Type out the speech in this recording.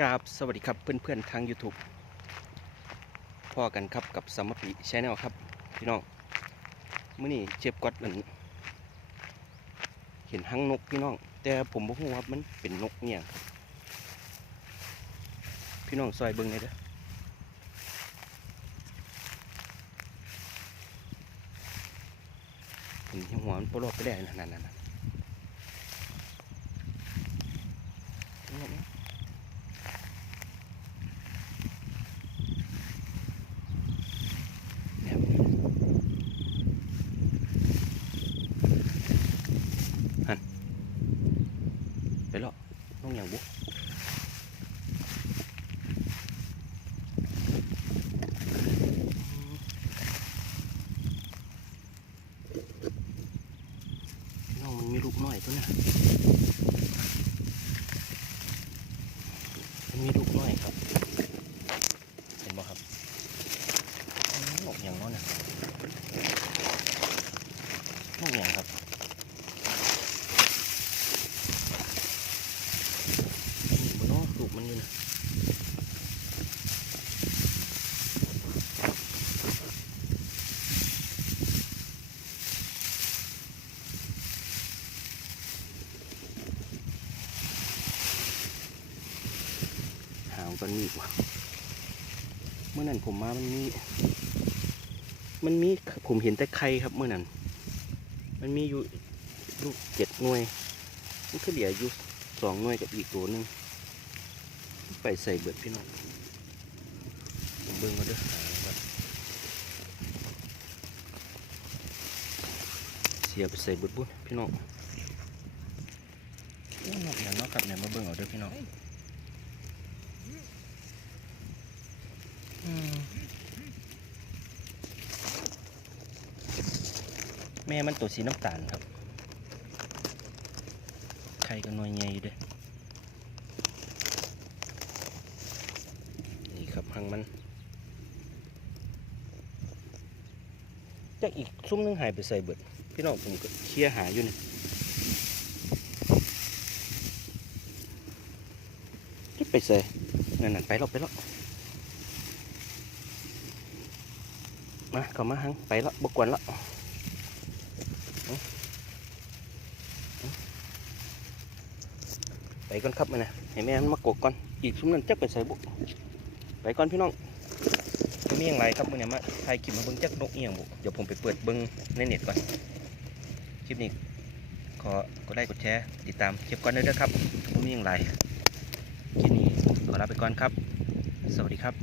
กราบสวัสดีครับเพื่อนๆทาง YouTube พ่อกันครับกับสมปิชแนลครับ พี่น้องมื่อนี้เจ็บกอดเหมือนเห็นหังนกพี่น้อง แต่ผมบอกว่ามันเป็นนกเนี่ยพี่น้องซอยเบิ้งเลยเด้อเห็นหัวมันปลอกไปได้นั่นนั่นนั่นนั่นเนี่ยหันไปแล้วน้องอย่างบุน้ องมันมีลูกน้อยตัวนี้มันมีลูกน้อยครับ เห็นบ่ครับอืมนกอย่างน้อยนะนกอย่างครับนี่บนน้อลูกมันอยู่นะ หางตัวนี้ว่ะเมื่อนั้นผมมามันมี มันมีผมเห็นแต่ไข่ครับเมื่อนั้น มันมีอยู่ลูกเจ็ดหน่วย มันก็เหลืออยู่สองหน่วยกับอีกตัวหนึ่งไปใส่เบิดพี่น้องเบิ่งมาเด้วยเสียไปใส่เบิดบุญพี่น้องโอ้นอกอย่างเนอกครับเนี่ยมาเบิ่งเอาเด้อพี่น้อง แม่มันตัวสีน้ำตาลครับไข่ก็น่อยใหญ่อยู่เด้อนี่ครับหังมันจากอีกซุ้มหนึงหายไปใส่เบิด พี่น้องผมก็เคลียหาอยู่นี่ที่ไปใส่นั่นๆไปแล้วไปแล้วมาเข้ามาหังไปละบกวนละเอาเอา ไปก่อนครับมานะให้แม่มันมากกก่อนอีกชุมนั้นจักไปใส่บุไปก่อนพี่น้องไม่มีอย่างไรครับมื่อนี้มาถ่ายคลิปมาเบิ้งจักนกเอียงบุเดี๋ยวผมไปเปิดเบิ้งในเน็ตก่อนคลิปนี้ขอกดไลค์กดแชร์ติดตามคลิปก่อนเด้อครับไม่มีอย่างไรคลิปนี้ขอลาไปก่อนครับ สวัสดีครับ